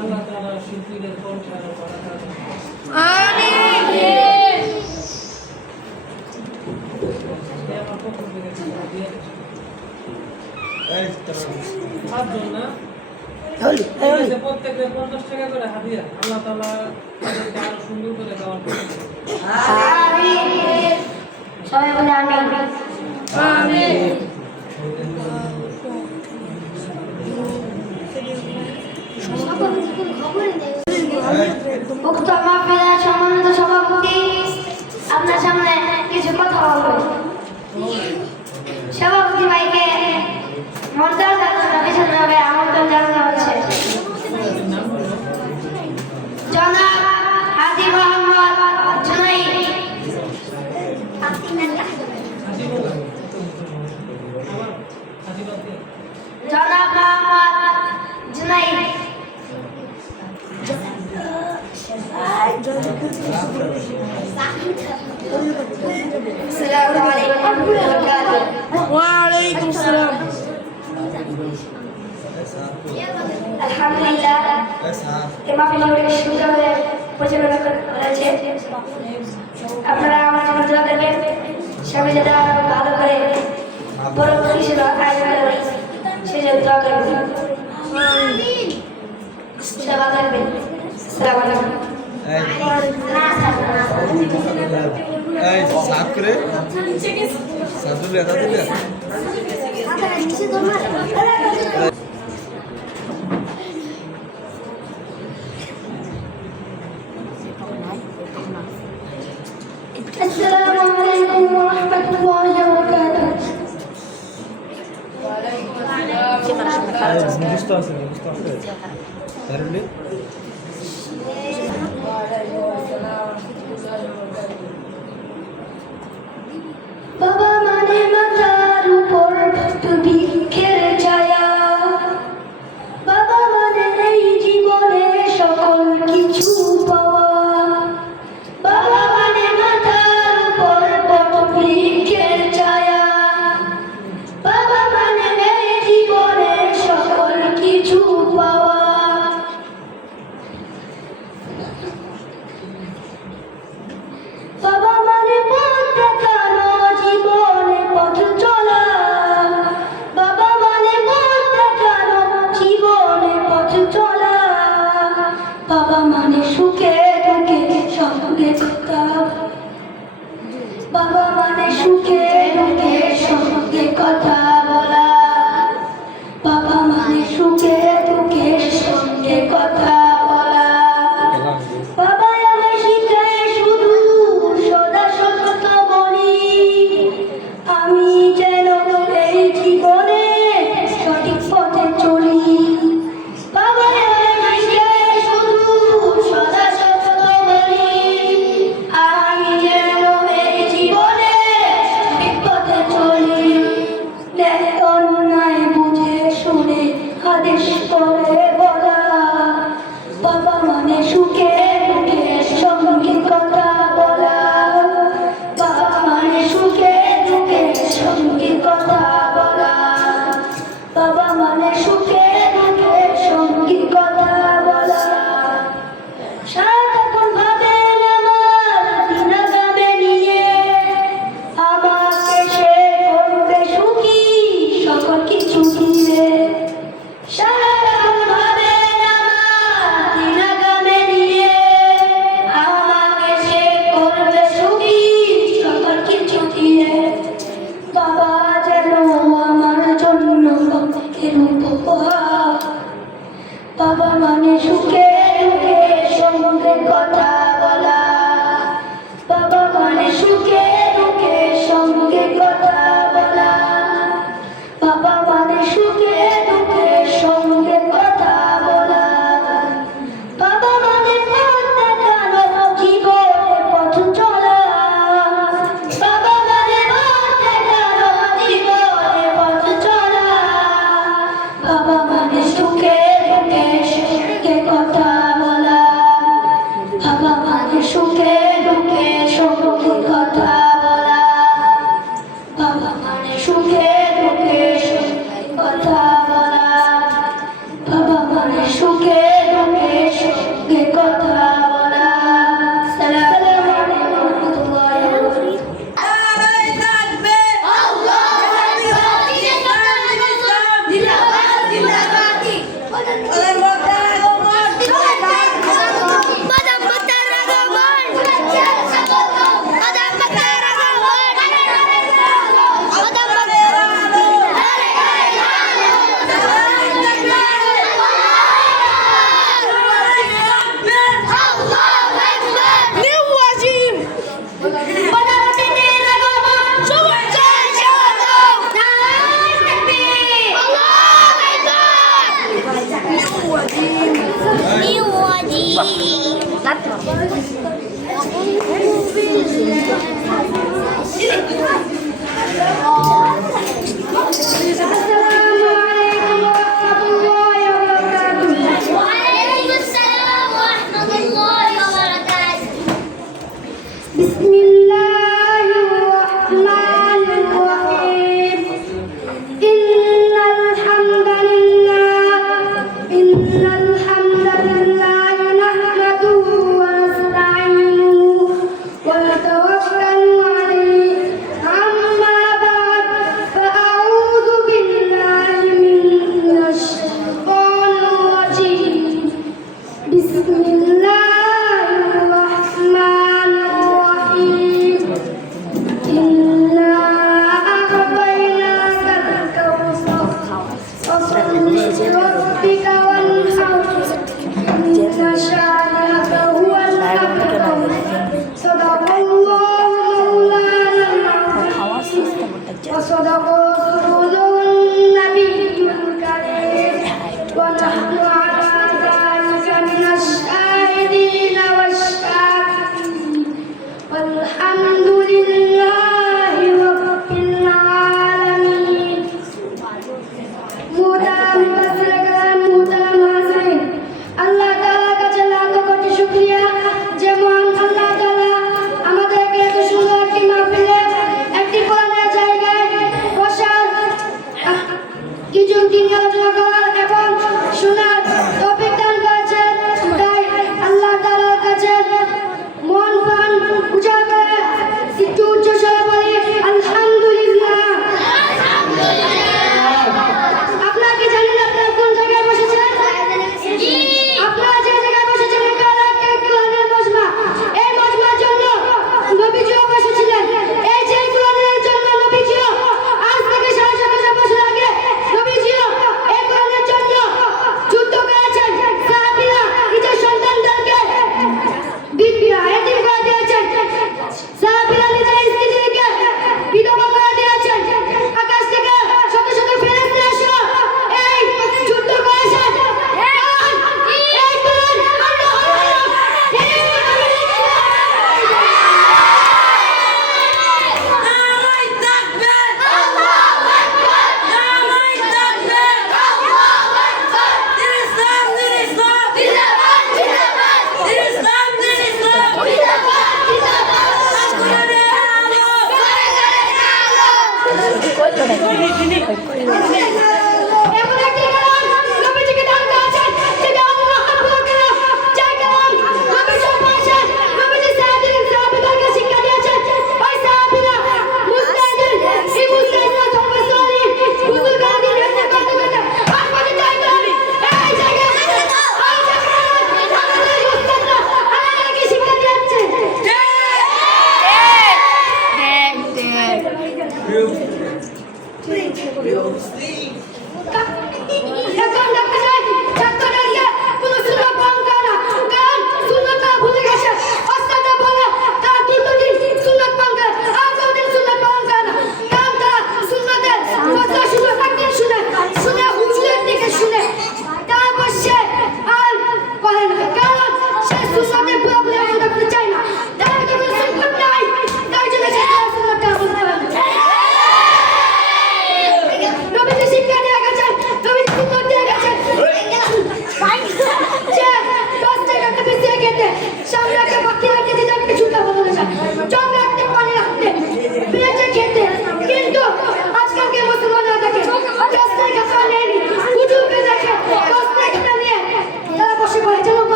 আল্লাহ তাআলা শিল্পীদের কণ্ঠে আরো বারাকাত দান। আমিন। আমার পক্ষ থেকে দিয়ে সাতজন না প্রত্যেকের 50 টাকা করে হাদিয়া। আল্লাহ তাআলা তাদেরকে আরো সুন্দর করে দেওয়ার আমিন। সবাই বলে আমিন। আমিন। উক্ত মাহফিলের সম্মানিত সভাপতি আপনার সামনে কিছু কথা বলবেন। সভাপতি ভাইকে মঞ্চের পিছনে আমন্ত্রণ জানানো হচ্ছে। জনাব হাজী মোহাম্মদ জুনাইদ। জনাব মোহাম্মদ জুনাইদ। আসসালামু আলাইকুম ওয়া রাহমাতুল্লাহ। ওয়া আলাইকুম আসসালাম। আলহামদুলিল্লাহ এই মাহফিলটি সুন্দরভাবে পরিচালনা করেছে। আপনারা আমার জন্য দোয়া করবেন, সামনে যাতে আরো ভালো করে বড় কিছু আয়োজন করে সেজন্য দোয়া করবেন। সবাই ভালো থাকবেন। আসসালামু আলাইকুম। সাফ করে সাদুলে দাদুলে السلام عليكم ورحمة الله وبركاته. বুঝতে আছে তাহলে বাবা মানে মাথার উপর বৃক্ষের ছায়া, বাবা মানে এই জীবনে সকল কিছু পাওয়া। বাবা মানে মাথার উপর বৃক্ষের ছায়া, বাবা মানে এই জীবনে সকল কিছু পাওয়া। বাবা মানে পথ দেখানো, জীবনে পথ চলা। বাবা মানে পথ দেখানো, জীবনে পথ চলা। বাবা মানে সুখে দুঃখে সঙ্গে কথা। বাবা মানে সুখে দুঃখে সঙ্গে কথা বলা। বাবা মানে সুখে দুঃখে সঙ্গে কথা বলা। বাবা আমায় শিখায় শুধু সদা সত্য বলি, আমি যেন এই জীবনে সঠিক পথে চলি। বাবা আমায় শিখায় শুধু সদা সত্য বলি, আমি যেন এই জীবনে সঠিক পথে চলি। ন্যায় অন্যায় বুঝে শুনে আদেশ করে বলা। বাবা মানে সুখে দুঃখে সঙ্গে কথা বলা। বাবা মানে সুখে দুঃখে সঙ্গে কথা বলা। বাবা মানে সুখে দুঃখে সঙ্গে কথা বলা। সারাক্ষণ ভাবেন আমার দিনাগামে নিয়ে, আমাকে সে করবে সুখী সকল কিছু দিয়ে। সারাক্ষণ ভাবেন আমার দিনাগামে নিয়ে, আমাকে সে করবে সুখী সকল কিছু দিয়ে। বাবা যেন আমার জন্য এর উপহার। বাবা মানে সুখে দুঃখে সঙ্গে কথা বলা। বাবা মানে সুখে দুঃখে সঙ্গে কথা বলা। বাবা মানে সুখে দুঃখে সঙ্গে কথা বলা। বাবা মানে পথ দেখানো, জীবনে পথ চলা। বাবা মানে পথ দেখানো, জীবনে পথ চলা। বাবা মানে সুখে দুঃখে সঙ্গে কথা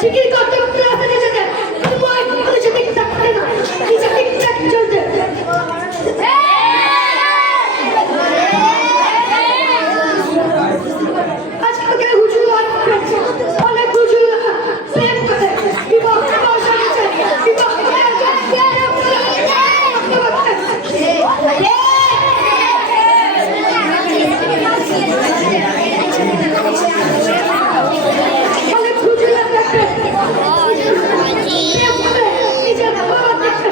ঠিকই করতে করতে রাস্তা দিয়ে যেতে তোমার পুলিশে ঠিকঠাক করে না পুলিশে ঠিকঠাক চলতে আজকালকে হুজুর অনেক হুজুর প্রেম করে বিবাহ সাজাচ্ছে বিবাহ অনেক হুজুর দেখবে নিজের বাবা দেখবে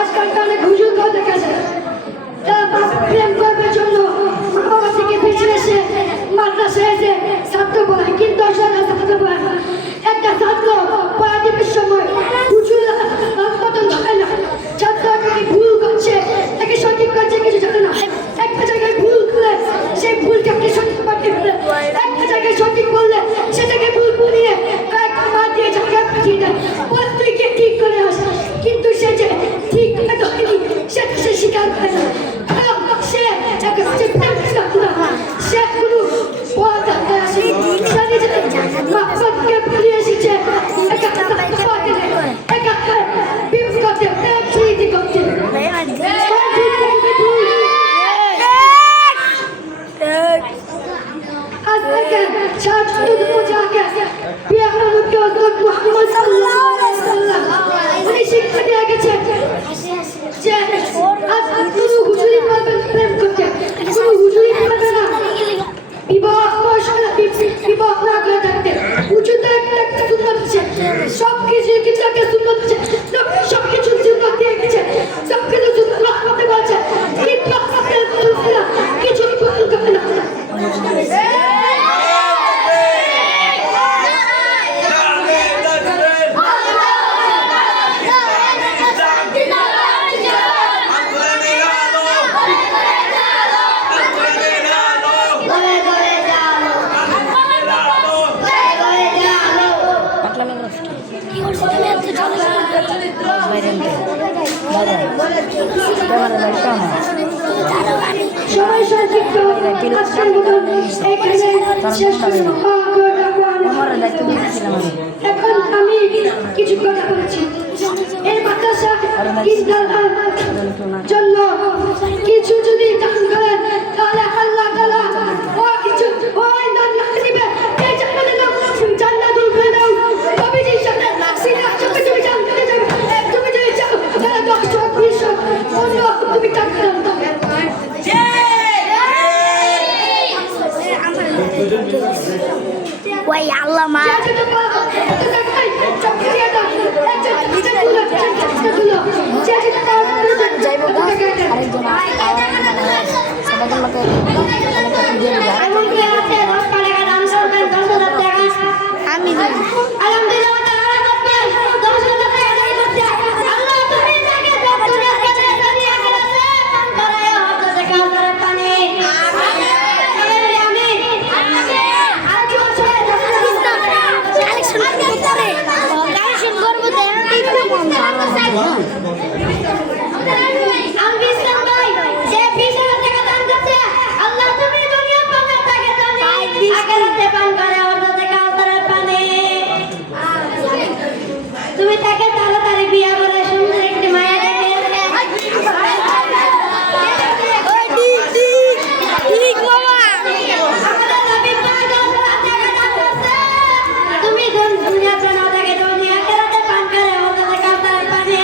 আজকালকার অনেক হুজুর দেখা যায় প্রেম করবার জন্য মা বাবা থেকে পিছিয়ে এসে মাদ্রাসায় এসে ছাত্র পড়ায় কিন্তু আসলে ছাত্র পড়ায় না। একটা ছাত্র পড়াটির সময় হুজুর পছন্দ হয় না ছাত্র একে ভুল করছে একে সঠিক করছে কিছু জানে না একটা জায়গায় ভুল করলে সেই ভুলকে আপনি সঠিক করতে পারে একটা জায়গায় সঠিক বললে সেটাকে ভুল বলিয়ে কয়েকটা মার দিয়ে জায়গায় পাঠিয়ে দেয় বলে তুই কে ঠিক করে আস কিন্তু সে যে ঠিক হয়তো হয়নি সেটা সে স্বীকার করে না সে একে সে কোনো পথ আসে সে নিজে মাপকে পড়ে এসেছে একা একা বিপ করতে প্রেম করতে আজকে ছাত্র পূজাকে প্রিয়ার মুখ্য মুহাম্মদ সাল্লাল্লাহু আলাইহি ওয়াসাল্লাম উনি শিক্ষা দিয়ে গেছে যে আজ কোনো হুজুরি পাবেন প্রেম করতে কোনো হুজুরি পাবে না বিবাহ বয়সে বিবাহ না করে থাকতে উচ্চতা একটা সুন্নাত আছে সব কিছু কিন্তু একটা সুন্নাত আছে সব কিছু সুন্নাত দিয়ে গেছে সব কিছু সুন্নাত করতে বলছে কিন্তু আপনাদের সুন্নাত কিছু করতে পারে না সবাই সংক্ষিপ্ত আজকের মতো এখানে শেষ করব এখন আমি কিছু কথা বলেছি এই মাদ্রাসা জন্য কিছু যদি দান করেন তাহলে আল্লাহ তাআলা ওই দান দিবে এই জান্নাতুল ফেরদাউস নবীজির সাথে সিনা সাথে তুমি জান্নাতে যাবে তুমি যদি চাও তাহলে 10 20 অন্য তুমি টাকা দাও ওই আল্লাহ মা যাইব আরেকজন আমি তুমি তাকে তাড়াতাড়ি বিয়ে করে সুন্দর একটি মায়া তুমি দুনিয়া জানা থাকে দুনিয়া কেরাতে পান করে ওদের কাছে পানি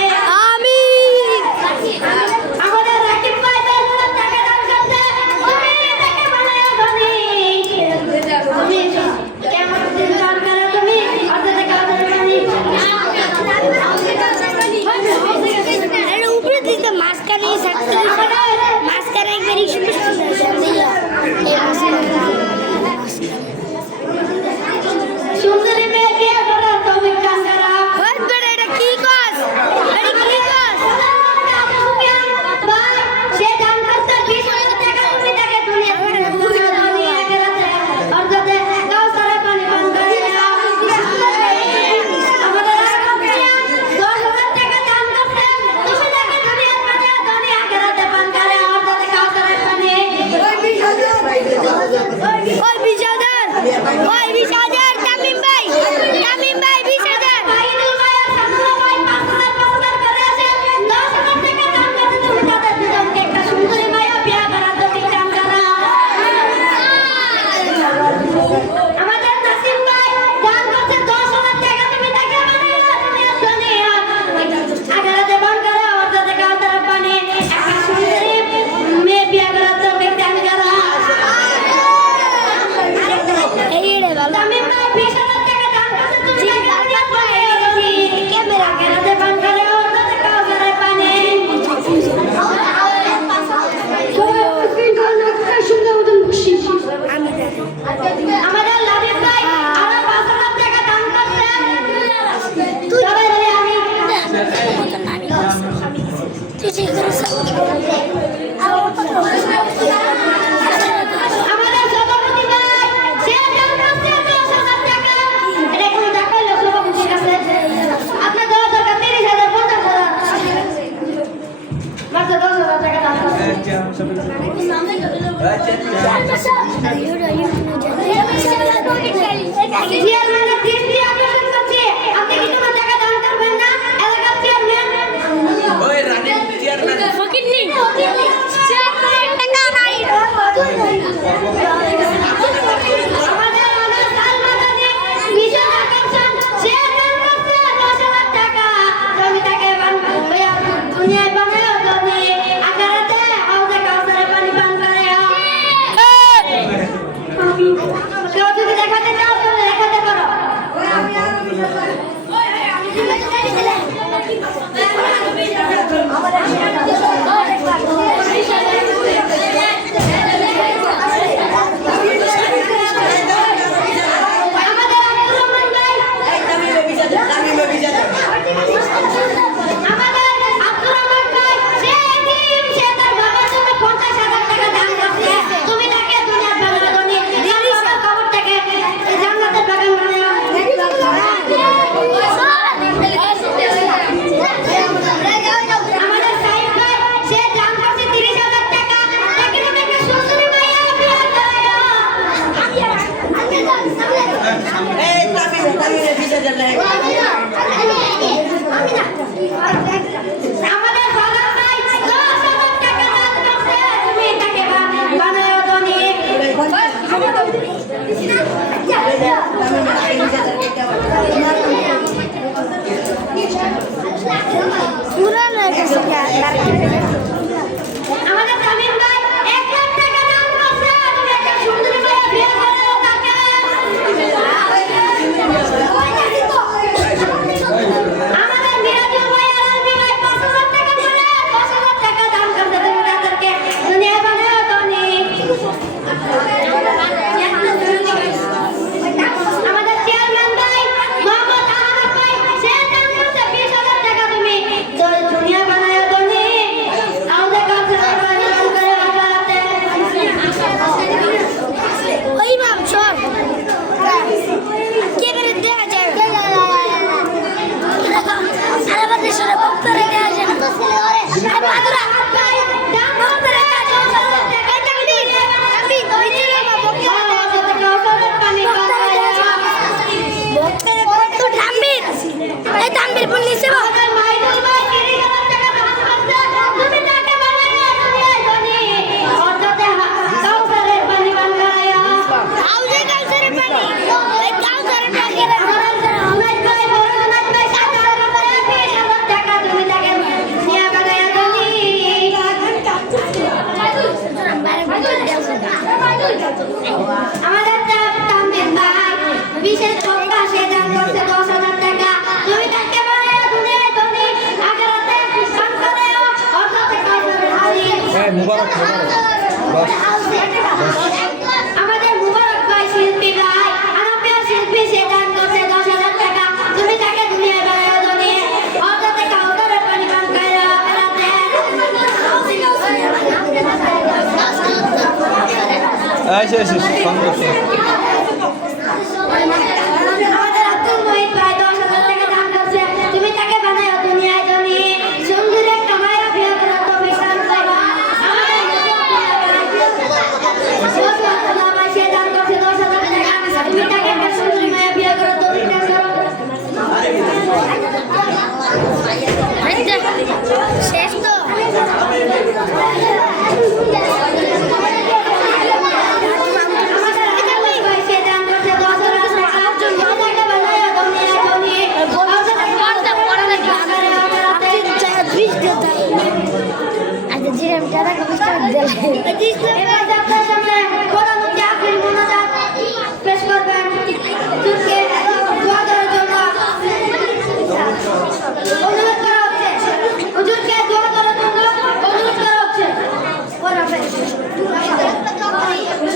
আমি আমাদের সভাপতি ভাই সে দান করছে 10,000 টাকা। এটা কোনো টাকা হলো সভাপতির কাছে? আপনার দেওয়া দরকার 30,000, 50,000। মাত্র 10,000 টাকা দান করছে। চেয়ারম্যানের দৃষ্টি আকর্ষণ করছে, আপনি কি কোনো টাকা দান করবেন না? এলাকার চেয়ারম্যান ওই রানিং চেয়ারম্যান আমাদের অনার সালমাদানি মিশন আকর্ষণ সে দান করছে 10,000 টাকা। তুমি তাকে দুনিয়ায় বানাও, তুমি আখেরাতে হাউজে কাউসারে পানি পান করে। কেউ যদি দেখাতে চাও তাহলে দেখাতে পারো। আমাদের আব্দুর রহমান ভাই, আমাদের আব্দুর রহমান ভাই সে এতিম, সে তার বাবার জন্য 50,000 টাকা দান করছে। তুমি তাকে দুনিয়ার বাগান বানিয়ে বাবার কবর থেকে জান্নাতের বাগান বানিয়ে আমাদের সাইদ ভাই সে দান করছে 30,000 টাকা। তাকে তুমি একটা সুন্দরী মাইয়া বিয়ে করাও। আমাদের বাবা ভাই 10,000 টাকা দান করছে। তুমি তাকে বানাও ধনী। আমাদের তামিম ভাই 1,00,000 টাকা দান করছে। তুমি একটা সুন্দরী মাইয়া বিয়ে করাও তাকে। আমাদের মিরাজুল ভাই আলমী ভাই 5,000 টাকা করে 10,000 টাকা দান করছে। তুমি তাদেরকে দুনিয়া বানাও ধনী। আমাদের চেয়ারম্যান ভাই মোহাম্মদ আহমদ ভাই সে দান করছে 20,000 টাকা। তুমি দুনিয়া বানাও ধনী। আমাদের কাছে পানি পান করে আগাতে। ওই বাপ সব কে বেরে দেখা যায় আমাদের সরে বক্তরে দেয়া যায় তো ছেলে ওরে বাদুরা ভাই দান করছে 10,000 টাকা। আমি দুই দিনে মা বক্তরে পানি পান করে বক্তরে কত থামবির এই থামবির পুলিশে আমাদের মাইদুল ভাই 30,000 টাকা দান করছে। তুমি তাকে বানাও দুনিয়ায় ধনী। অর্থাতে কাউসারের পানি পান করাইয়া। আউজে কালসরে পানি এই কালসরে পানি আমাদের অনাথ ভাই বড় অনাথ ভাই 7,000 করে 20,000 টাকা। তুমি তাকে নিয়ে বানাইয়া ধনী। আমাদের তামিম ভাই বিশেষ বক্তা সে দান করছে 10,000 টাকা। তুমি তাকে বানাইয়া দুনিয়ায় ধনী। আখেরাতে পান করাইয়া। অর্থাতে কাউসারের হালি। মুবারক বাস আমাদের মুবারক ভাই শিল্পী ভাই আনাপিয়া শিল্পী সে দান করছে 10,000 টাকা। তুমি তাকে দুনিয়ায় বানাও ধনী। অর্থাতে কাউসারের পানি পান করাইয়া আখেরাতে। আচ্ছা আচ্ছা সন্তোষ আমাদের আব্দুল মুহিত ভাই 10,000 টাকা দান করছে। তুমি তাকে বানাও দুনিয়ায় ধনী। সুন্দর একটা মায়া বিয়ে করার তৌফিক দান করো। আমাদের মুসলমান ভাই সে দান করছে 10,000 টাকা। তুমি তাকে একটা সুন্দরী মায়া বিয়ে করার তৌফিক দান করো। শেষ তো আমাদের আব্দুল ভাই সে দান করছে 10,000 টাকা। তুমি তাকে বানাও দুনিয়ায় ধনী। আচ্ছা জিরাম টাকা কষ্ট দিলে এবার আপনার সামনে প্রধান অতিথি আফরিন মোনাজাত পেশ করবেন। হুজুরকে দোয়া করার জন্য অনুরোধ করা হচ্ছে। হুজুরকে দোয়া করার জন্য অনুরোধ করা হচ্ছে।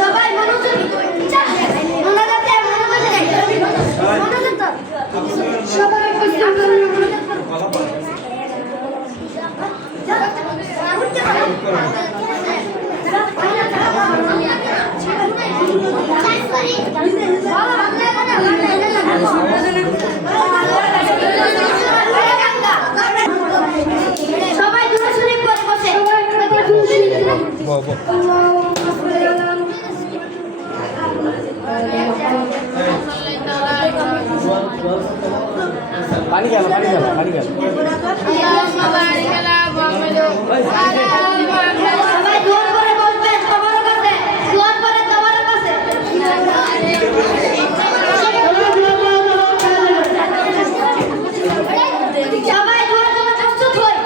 সবাই মনোযোগ মোনাজাতে মনোযোগ সবাই সবাই দূরে সরে বসে পানি গেল সবাই দোয়া করে বসবেন সবার কাছে দোয়া করে সবার কাছে সবাই দোয়ার জন্য প্রস্তুত হই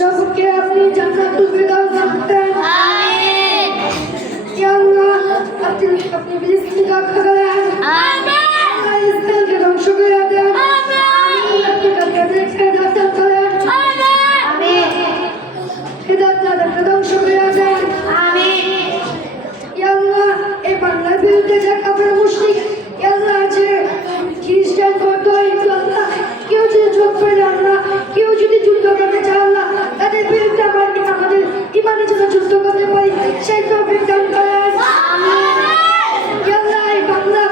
सबके अपनी जन्नत फिरदौस करते हैं आमीन या अल्लाह अपनी बिजली की दुआ करें आमीन अल्लाह इस दिल के हम शुक्रिया दें आमीन अपने कदर से दाता करें आमीन हिदायत दाता कदम शुक्रिया दें आमीन या अल्लाह ए बंदा बिल्कुल जग अपने मुश्किल या अल्लाह जे খ্রিস্টান কত আল্লাহ কেউ যদি যোগ করে আল্লাহ কেউ যদি যুদ্ধ করতে চায় আল্লাহ তাদের বিরুদ্ধে আমাদের ইমানের জন্য যুদ্ধ করতে পারি সেই তৌফিক দান করেন আমিন ইয়া আল্লাহ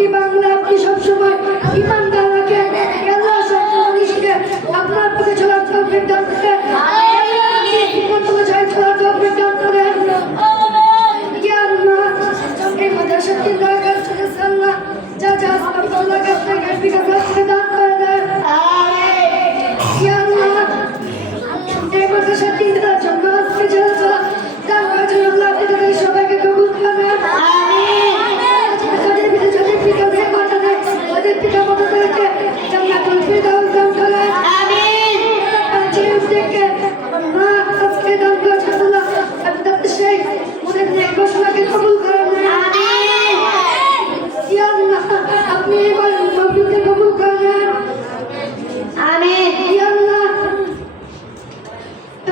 এই বাংলা আপনি সব সময় ইমানদার রাখেন ইয়া আল্লাহ সব মানুষকে আপনার পথে চলার তৌফিক দান করেন আল্লাহ আপনি জীবনকে জয় করার তৌফিক দান করেন ইয়া আল্লাহ এই মাদ্রাসাকে দয়া করে আল্লাহ যা যা আল্লাহ কাছে বিকাশ দান করেন আমিন ইয়া আল্লাহ এই মাদ্রাসা তিনটা জন্য আজকে যারা দান করেছেন আল্লাহ আপনি তাদের সবাইকে কবুল করেন আমিন তাদের পিতা দেয় মাতা দেয় তাদের পিতা মাতাদেরকে জান্নাতুল ফিরদাউস দান করেন আমিন আজকে উদ্দেশ্যে আল্লাহ আজকে দান করেছেন আল্লাহ আপনি তাদের সেই মনের নেক ঘোষণাকে কবুল করেন আমিন ইয়া আল্লাহ আপনি এবার মাহফিলকে কবুল করেন আমিন ইয়া আল্লাহ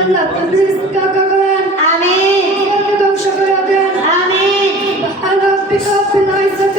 আল্লাহ তবলিগ কাকা করেন আমিন ধ্বংস করে দেন আমিন আল্লাহ বিকাশ